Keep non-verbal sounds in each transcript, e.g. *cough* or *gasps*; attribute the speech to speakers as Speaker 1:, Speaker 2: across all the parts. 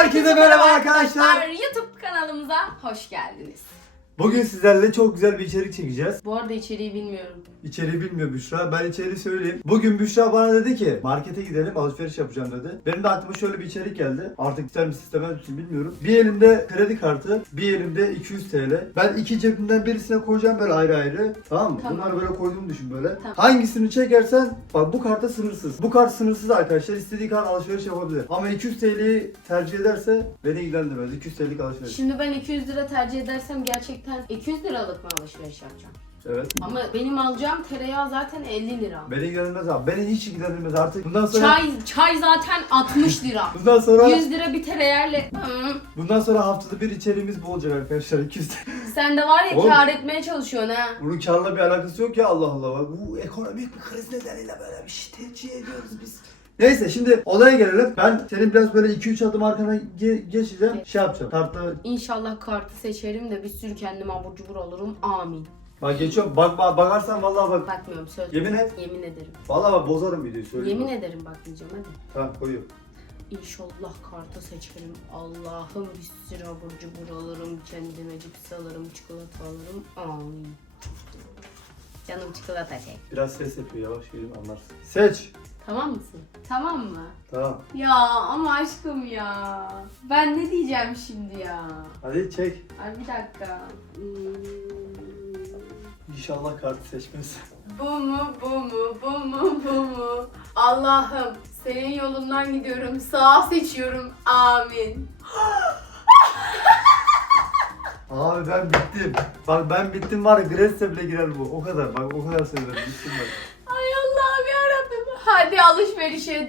Speaker 1: Herkese merhaba arkadaşlar.
Speaker 2: YouTube kanalımıza hoş geldiniz.
Speaker 1: Bugün sizlerle çok güzel bir içerik çekeceğiz.
Speaker 2: Bu arada içeriği bilmiyorum.
Speaker 1: İçeriği bilmiyor Büşra. Ben içeriği söyleyeyim. Bugün Büşra bana dedi ki markete gidelim alışveriş yapacağım dedi. Benim de aklıma şöyle bir içerik geldi. Artık ister mi istemez misin bilmiyorum. Bir elimde kredi kartı, bir elimde 200 TL. Ben iki cebimden birisine koyacağım böyle ayrı ayrı. Tamam mı?
Speaker 2: Tamam.
Speaker 1: Bunları böyle koyduğumu düşün böyle.
Speaker 2: Tamam.
Speaker 1: Hangisini çekersen bak bu karta sınırsız. Bu kart sınırsız arkadaşlar. İstediği kadar alışveriş yapabilir. Ama 200 TL'yi tercih ederse beni ilgilendirmez. 200 TL'lik alışveriş.
Speaker 2: Şimdi ben 200 lira tercih edersem gerçekten 200 liralık mı alışveriş yapacağım?
Speaker 1: Evet.
Speaker 2: Ama benim alacağım tereyağı zaten 50 lira.
Speaker 1: Beni ilgilendirmez abi. Beni hiç ilgilendirmez artık. Bundan sonra
Speaker 2: Çay çay zaten 60 lira. *laughs*
Speaker 1: bundan sonra
Speaker 2: 100 lira bir tereyağıyla Hı.
Speaker 1: bundan sonra haftada bir içeriğimiz bu olacak arkadaşlar. 200 TL. *laughs*
Speaker 2: sen de var ya
Speaker 1: Oğlum.
Speaker 2: kar etmeye çalışıyorsun ha.
Speaker 1: Bunun karla bir alakası yok ya Allah Allah. Bu ekonomik bir kriz nedeniyle böyle bir şey tercih ediyoruz biz. Neyse şimdi olaya gelelim. Ben senin biraz böyle 2-3 adım arkana ge- geçeceğim. Şey yapacağım. Tartta
Speaker 2: İnşallah kartı seçerim de bir sürü kendime abur cubur alırım. Amin.
Speaker 1: bak geçiyorum. Bak, bak bakarsan vallahi bak.
Speaker 2: Bakmıyorum söz.
Speaker 1: Yemin et.
Speaker 2: Yemin ederim.
Speaker 1: Vallahi bak bozarım videoyu söyleyeyim.
Speaker 2: Yemin
Speaker 1: bak.
Speaker 2: ederim bakmayacağım hadi.
Speaker 1: Tamam koyuyorum.
Speaker 2: İnşallah kartı seçerim. Allah'ım bir sürü abur cubur alırım. Kendime cips alırım, çikolata alırım. Amin. Canım çikolata şey.
Speaker 1: Biraz ses yapıyor yavaş gelin anlarsın. Seç.
Speaker 2: Tamam mısın? Tamam mı?
Speaker 1: Tamam.
Speaker 2: Ya ama aşkım ya. Ben ne diyeceğim şimdi ya?
Speaker 1: Hadi çek.
Speaker 2: Ay bir dakika. Hmm.
Speaker 1: İnşallah kartı seçmez.
Speaker 2: Bu mu bu mu bu mu bu mu? Allah'ım senin yolundan gidiyorum. Sağ seçiyorum. Amin.
Speaker 1: Abi ben bittim. Bak ben bittim var ya Gres'e bile girer bu. O kadar bak o kadar söyledim. Bittim ben.
Speaker 2: Hadi alışverişe.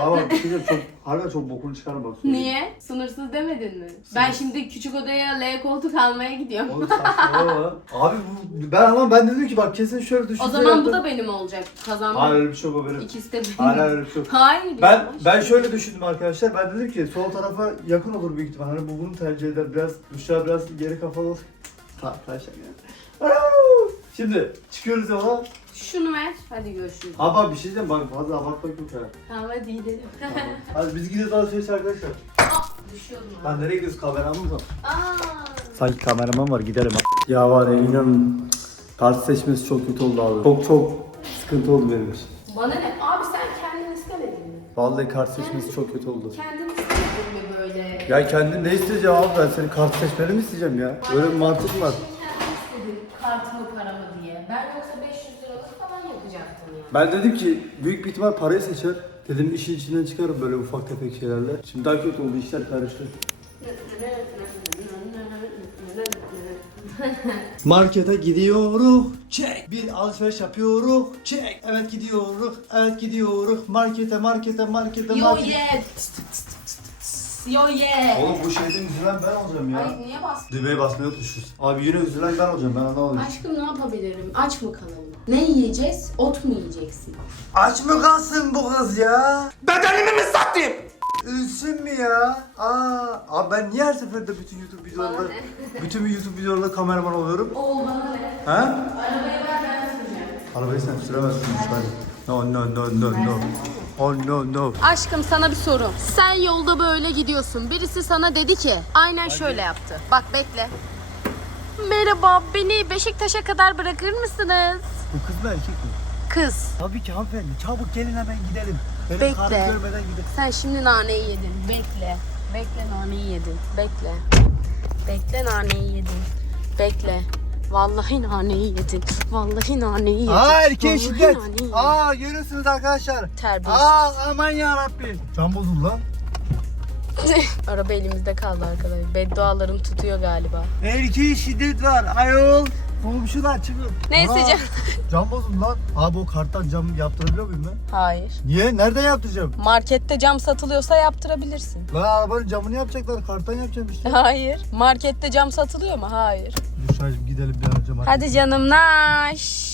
Speaker 1: Ama bir şey çok harika çok bokunu çıkarma bak. söyleyeyim.
Speaker 2: Niye? Sınırsız demedin mi? Ben şimdi küçük odaya L koltuk almaya gidiyorum.
Speaker 1: Oğlum saçmalama. Abi bu ben ama ben dedim ki bak kesin şöyle düşünce
Speaker 2: O zaman bu da benim olacak.
Speaker 1: Hayır
Speaker 2: Kazandım.
Speaker 1: öyle bir şey yok o benim.
Speaker 2: İkisi de benim.
Speaker 1: Hayır öyle bir şey yok.
Speaker 2: Hayır.
Speaker 1: Ben
Speaker 2: ya.
Speaker 1: ben şöyle düşündüm arkadaşlar. Ben dedim ki sol tarafa yakın olur büyük ihtimal. Hani bu bunu tercih eder. Biraz Büşra biraz geri kafalı olur. Ta taşak ya. Şimdi çıkıyoruz yola.
Speaker 2: Şunu ver. Hadi görüşürüz.
Speaker 1: Abi bir şey diyeceğim bak fazla abartmak yok ha.
Speaker 2: Tamam hadi gidelim.
Speaker 1: Tamam. *laughs* Hadi biz gidiyoruz alışveriş arkadaşlar.
Speaker 2: Aa, düşüyordum ha.
Speaker 1: Lan nereye gidiyoruz kameramız var.
Speaker 2: Aa.
Speaker 1: Sanki kameraman var gidelim. Ya var ya inanın kart seçmesi çok kötü oldu abi. Çok çok sıkıntı oldu benim için.
Speaker 2: Bana ne? Abi sen kendin istemedin mi?
Speaker 1: Vallahi kart seçmesi çok kötü oldu.
Speaker 2: Kendin istemedin mi böyle?
Speaker 1: Ya kendin ne isteyeceğim abi ben senin kart seçmeni mi isteyeceğim ya? Böyle bir mantık mı var?
Speaker 2: Kendin istedin kartımı paramı diye. Ben yoksa 500 liralık falan yapacaktım ya.
Speaker 1: Ben dedim ki büyük bir ihtimal parayı seçer. Dedim işin içinden çıkarım böyle ufak tefek şeylerle. Şimdi daha kötü oldu işler karıştı. *laughs* Markete gidiyoruz. Çek. Bir alışveriş yapıyoruz. Çek. Evet gidiyoruz. Evet gidiyoruz. Markete markete markete
Speaker 2: Yo
Speaker 1: markete.
Speaker 2: ye. Yo ye.
Speaker 1: Oğlum bu şeyden üzülen ben olacağım ya.
Speaker 2: Ay niye bastın?
Speaker 1: Düğmeye basmayı unutmuşuz. Abi yine üzülen ben olacağım ben anlamadım.
Speaker 2: Aşkım ne yapabilirim? Aç mı kalalım? Ne yiyeceğiz? Ot mu yiyeceksin?
Speaker 1: Aç mı kalsın bu kız ya?
Speaker 3: Bedenimi mi satayım?
Speaker 1: Üzsün mü ya? Aa, abi ben niye her seferinde bütün YouTube videolarında,
Speaker 2: Bana *laughs*
Speaker 1: bütün YouTube videolarında kameraman oluyorum?
Speaker 2: Oğul bana ne?
Speaker 1: Ha?
Speaker 2: Arabayı ver ben süreceğim.
Speaker 1: Arabayı sen süremezsin lütfen. No no no no no. Oh no no.
Speaker 2: Aşkım sana bir soru. Sen yolda böyle gidiyorsun. Birisi sana dedi ki aynen şöyle yaptı. Bak bekle. Merhaba beni Beşiktaş'a kadar bırakır mısınız?
Speaker 1: Bu kız mı erkek mi?
Speaker 2: Kız
Speaker 1: Tabii ki hanımefendi. Çabuk gelin hemen gidelim. Benim
Speaker 2: Bekle.
Speaker 1: görmeden gidelim.
Speaker 2: sen şimdi naneyi yedin. Bekle. Bekle naneyi yedin. Bekle. Bekle naneyi yedin. Bekle. Vallahi naneyi yedin. Vallahi naneyi yedin.
Speaker 1: Aa erkeğe
Speaker 2: Vallahi
Speaker 1: şiddet.
Speaker 2: naneyi yedin.
Speaker 1: Aa görüyorsunuz arkadaşlar.
Speaker 2: Terbiyesiz.
Speaker 1: Aa aman ya Rabbi. Can bozuldu lan. *laughs*
Speaker 2: Araba elimizde kaldı arkadaşlar. Beddualarım tutuyor galiba.
Speaker 1: Erkeğe şiddet var ayol. Komşular çıkın.
Speaker 2: Neyse
Speaker 1: Ana, *laughs*
Speaker 2: can-
Speaker 1: Cam bozuldu lan. Abi o karttan cam yaptırabiliyor muyum ben?
Speaker 2: Hayır.
Speaker 1: Niye? Nereden yaptıracağım?
Speaker 2: Markette cam satılıyorsa yaptırabilirsin.
Speaker 1: Lan arabanın camını yapacaklar. Karttan yapacağım işte.
Speaker 2: Hayır. Markette cam satılıyor mu? Hayır.
Speaker 1: Büşra'cığım gidelim bir markete.
Speaker 2: Hadi canım naş.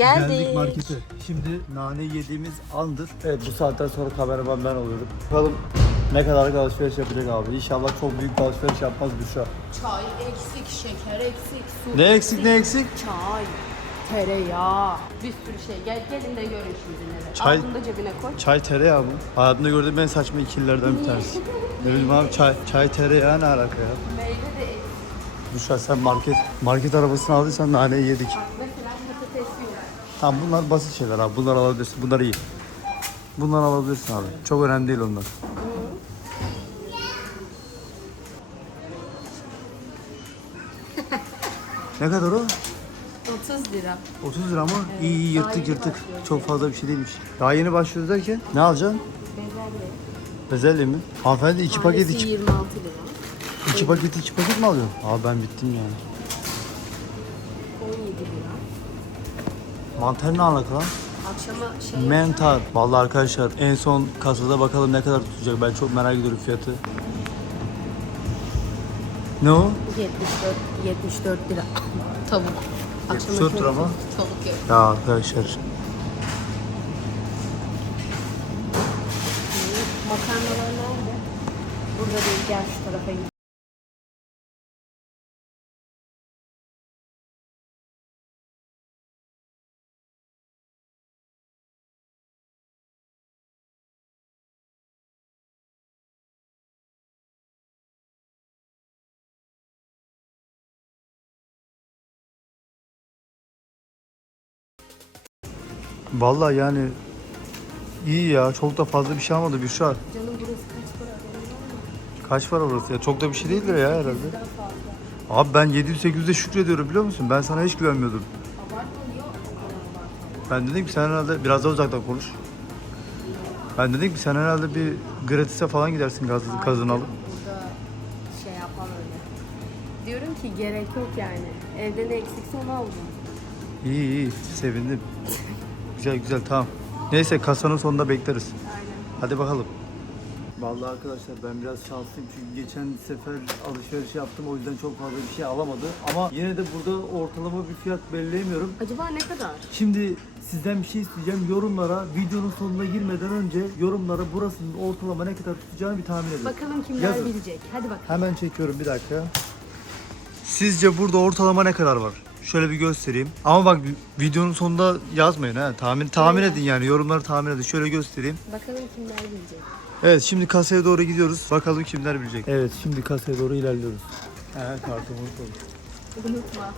Speaker 2: Geldik.
Speaker 1: Geldik markete. Şimdi nane yediğimiz andır. Evet bu saatten sonra kameraman ben oluyorum. Bakalım ne kadar alışveriş yapacak abi. İnşallah çok büyük bir alışveriş yapmaz Büşra.
Speaker 2: Çay eksik, şeker eksik, su
Speaker 1: Ne eksik ne eksik?
Speaker 2: Çay, tereyağı, bir sürü şey. Gel gelin de görün şimdi neler.
Speaker 1: Çay-
Speaker 2: Al bunu da cebine koy.
Speaker 1: Çay tereyağı mı? Hayatımda gördüğüm en saçma ikililerden bir tanesi. Ne bileyim abi çay, çay tereyağı ne alaka ya?
Speaker 2: Meyve de eksik.
Speaker 1: Büşra sen market market arabasını aldıysan naneyi yedik.
Speaker 2: Mesela patates yok.
Speaker 1: Tamam bunlar basit şeyler abi. Bunlar alabilirsin. Bunlar iyi. Bunlar alabilirsin abi. Çok önemli değil onlar. ne kadar o?
Speaker 2: 30 lira.
Speaker 1: 30 lira mı? iyi iyi
Speaker 2: daha
Speaker 1: yırttık yırttık. Çok fazla bir şey değilmiş. Daha yeni başlıyoruz derken ne alacaksın?
Speaker 2: Bezelye.
Speaker 1: Bezelye mi? Hanımefendi iki paket iki,
Speaker 2: 26 lira.
Speaker 1: iki paket iki paket mi alıyorsun? Abi ben bittim yani.
Speaker 2: 17 lira.
Speaker 1: Mantar ne alaka lan?
Speaker 2: Akşama şey
Speaker 1: Mentar. Vallahi arkadaşlar en son kasada bakalım ne kadar tutacak. Ben çok merak ediyorum fiyatı. Ne o?
Speaker 2: 74 74 lira. *coughs* Tavuk. Akşama
Speaker 1: 74 lira
Speaker 2: tavuk-
Speaker 1: mı?
Speaker 2: Tavuk yok.
Speaker 1: Ya arkadaşlar.
Speaker 2: Makarnalar nerede? Burada değil gel şu tarafa git.
Speaker 1: Vallahi yani iyi ya. Çok da fazla bir şey almadı Büşra.
Speaker 2: Canım burası kaç para?
Speaker 1: Kaç var orası ya? Çok da bir şey değildir ya herhalde. Abi ben 700-800'de şükrediyorum biliyor musun? Ben sana hiç güvenmiyordum. Ben dedim ki sen herhalde biraz daha uzaktan konuş. Ben dedim ki sen herhalde bir gratis'e falan gidersin gaz, alıp.
Speaker 2: Burada şey yapmam öyle. Diyorum ki gerek yok yani. Evde ne eksikse onu alacağım.
Speaker 1: İyi iyi sevindim. Güzel güzel tamam. Neyse kasanın sonunda bekleriz.
Speaker 2: Aynen.
Speaker 1: Hadi bakalım. Vallahi arkadaşlar ben biraz şanslıyım çünkü geçen sefer alışveriş yaptım o yüzden çok fazla bir şey alamadı. Ama yine de burada ortalama bir fiyat belleyemiyorum.
Speaker 2: Acaba ne kadar?
Speaker 1: Şimdi sizden bir şey isteyeceğim. Yorumlara videonun sonuna girmeden önce yorumlara burasının ortalama ne kadar tutacağını bir tahmin edin.
Speaker 2: Bakalım kimler
Speaker 1: Yazın.
Speaker 2: bilecek. Hadi bakalım.
Speaker 1: Hemen çekiyorum bir dakika. Sizce burada ortalama ne kadar var? Şöyle bir göstereyim. Ama bak videonun sonunda yazmayın ha. Tahmin tahmin edin yani. Yorumları tahmin edin. Şöyle göstereyim.
Speaker 2: Bakalım kimler bilecek.
Speaker 1: Evet şimdi kasaya doğru gidiyoruz. Bakalım kimler bilecek. Evet şimdi kasaya doğru ilerliyoruz. He kartımı unutmadım.
Speaker 2: Unutma.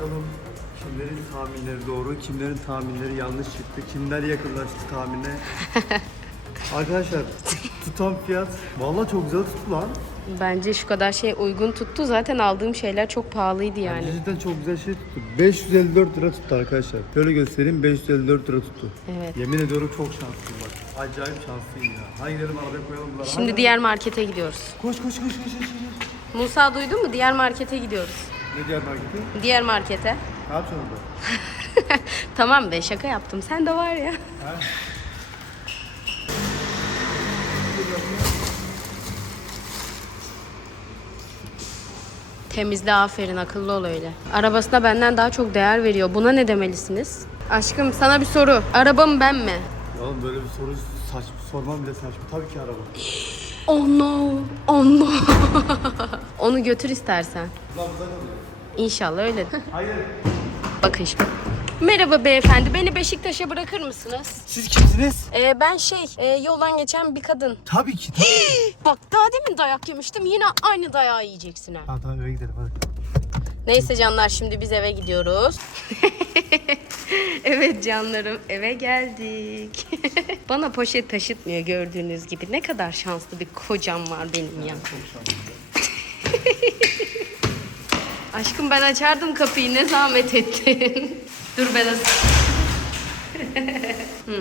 Speaker 1: Bakalım kimlerin tahminleri doğru, kimlerin tahminleri yanlış çıktı, kimler yakınlaştı tahmine. *laughs* Arkadaşlar tutan fiyat vallahi çok güzel tuttu lan.
Speaker 2: Bence şu kadar şey uygun tuttu. Zaten aldığım şeyler çok pahalıydı yani.
Speaker 1: Bence cidden çok güzel şey tuttu. 554 lira tuttu arkadaşlar. Şöyle göstereyim 554 lira tuttu.
Speaker 2: Evet.
Speaker 1: Yemin ediyorum çok şanslıyım bak. Acayip şanslıyım ya. Hadi gidelim arabaya koyalım bunları.
Speaker 2: Şimdi
Speaker 1: Hadi.
Speaker 2: diğer markete gidiyoruz.
Speaker 1: Koş koş koş koş koş. koş.
Speaker 2: Musa duydun mu? Diğer markete gidiyoruz.
Speaker 1: Ne diğer marketi?
Speaker 2: Diğer markete.
Speaker 1: Ne yapacaksın orada? *laughs*
Speaker 2: Tamam be şaka yaptım. Sen de var ya. Temizle aferin akıllı ol öyle. Arabasına benden daha çok değer veriyor. Buna ne demelisiniz? Aşkım sana bir soru. Araba mı ben mi?
Speaker 1: Ya oğlum böyle bir soru saçma, sormam bile saçma. Tabii ki araba.
Speaker 2: Oh no. Oh no. Onu götür istersen. İnşallah öyle.
Speaker 1: Hayır.
Speaker 2: Bakın şimdi. Merhaba beyefendi. Beni Beşiktaş'a bırakır mısınız?
Speaker 1: Siz kimsiniz?
Speaker 2: Ee, ben şey, e, yoldan geçen bir kadın.
Speaker 1: Tabii ki. Tabii. *gasps*
Speaker 2: Bak daha demin dayak yemiştim. Yine aynı dayağı yiyeceksin ha.
Speaker 1: tamam tamam eve gidelim hadi.
Speaker 2: Neyse canlar şimdi biz eve gidiyoruz. *laughs* evet canlarım eve geldik. *laughs* Bana poşet taşıtmıyor gördüğünüz gibi. Ne kadar şanslı bir kocam var benim ya. *laughs* Aşkım ben açardım kapıyı ne zahmet ettin. *laughs* Dur ben as- *laughs*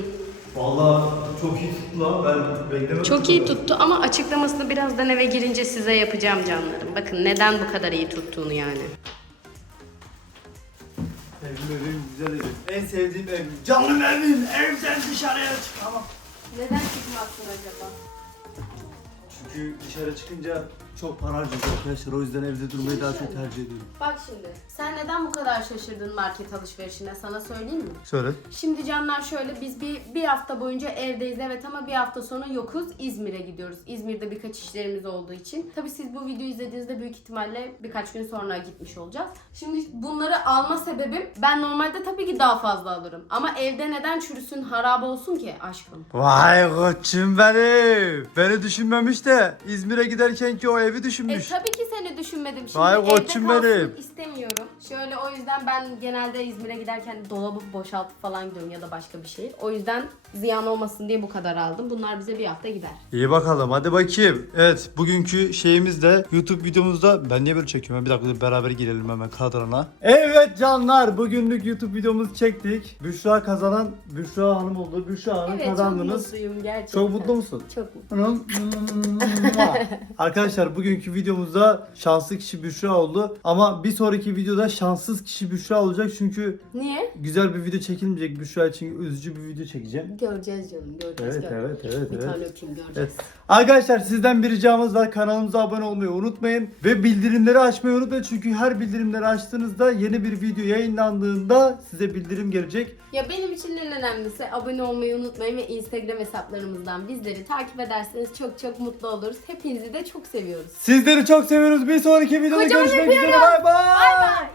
Speaker 1: Vallahi çok iyi tuttu lan. Ben beklemedim.
Speaker 2: Çok iyi tuttu ama açıklamasını birazdan eve girince size yapacağım canlarım. Bakın neden bu kadar iyi tuttuğunu yani.
Speaker 1: Evim evim güzel evim. sevdiğim evim. Canım evim. Evden dışarıya çıkamam.
Speaker 2: Neden çıkmazsın acaba?
Speaker 1: Çünkü dışarı çıkınca çok para harcıyoruz arkadaşlar. O yüzden evde durmayı daha çok tercih ediyorum.
Speaker 2: Bak şimdi. Sen neden bu kadar şaşırdın market alışverişine? Sana söyleyeyim mi?
Speaker 1: Söyle.
Speaker 2: Şimdi canlar şöyle biz bir, bir hafta boyunca evdeyiz evet ama bir hafta sonra yokuz İzmir'e gidiyoruz. İzmir'de birkaç işlerimiz olduğu için. Tabii siz bu videoyu izlediğinizde büyük ihtimalle birkaç gün sonra gitmiş olacağız. Şimdi bunları alma sebebim ben normalde tabii ki daha fazla alırım. Ama evde neden çürüsün harap olsun ki aşkım?
Speaker 1: Vay koçum benim. Beni düşünmemiş de İzmir'e giderken ki o evi
Speaker 2: E
Speaker 1: düşünmüş.
Speaker 2: tabii ki seni düşünmedim. Şimdi
Speaker 1: Vay
Speaker 2: evde
Speaker 1: koçum
Speaker 2: kalsın
Speaker 1: benim.
Speaker 2: istemiyorum. Şöyle o yüzden ben genelde İzmir'e giderken dolabı boşaltıp falan gidiyorum ya da başka bir şey. O yüzden ziyan olmasın diye bu kadar aldım. Bunlar bize bir hafta gider.
Speaker 1: İyi bakalım hadi bakayım. Evet bugünkü şeyimiz de YouTube videomuzda ben niye böyle çekiyorum? Bir dakika dur, beraber girelim hemen kadrana. Evet canlar bugünlük YouTube videomuzu çektik. Büşra kazanan Büşra Hanım oldu. Büşra Hanım
Speaker 2: Evet çok
Speaker 1: kazandınız.
Speaker 2: mutluyum gerçekten.
Speaker 1: Çok mutlu musun?
Speaker 2: Çok mutlu. *laughs*
Speaker 1: Arkadaşlar bugünkü videomuzda şanslı kişi Büşra oldu. Ama bir sonraki videoda şanssız kişi Büşra olacak. Çünkü
Speaker 2: Niye?
Speaker 1: güzel bir video çekilmeyecek Büşra için üzücü bir video çekeceğim.
Speaker 2: Göreceğiz canım göreceğiz.
Speaker 1: Evet
Speaker 2: göreceğiz.
Speaker 1: evet evet
Speaker 2: Bir
Speaker 1: evet.
Speaker 2: tane öpeyim göreceğiz.
Speaker 1: Evet. Arkadaşlar sizden bir ricamız var. Kanalımıza abone olmayı unutmayın. Ve bildirimleri açmayı unutmayın. Çünkü her bildirimleri açtığınızda yeni bir video yayınlandığında size bildirim gelecek.
Speaker 2: Ya benim için en önemlisi abone olmayı unutmayın ve Instagram hesaplarımızdan bizleri takip ederseniz çok çok mutlu oluruz. Hepinizi de çok seviyoruz.
Speaker 1: Sizleri çok seviyoruz. Bir sonraki videoda
Speaker 2: Kocaman
Speaker 1: görüşmek üzere.
Speaker 2: öpüyorum.
Speaker 1: Bay bay.
Speaker 2: Bay bay.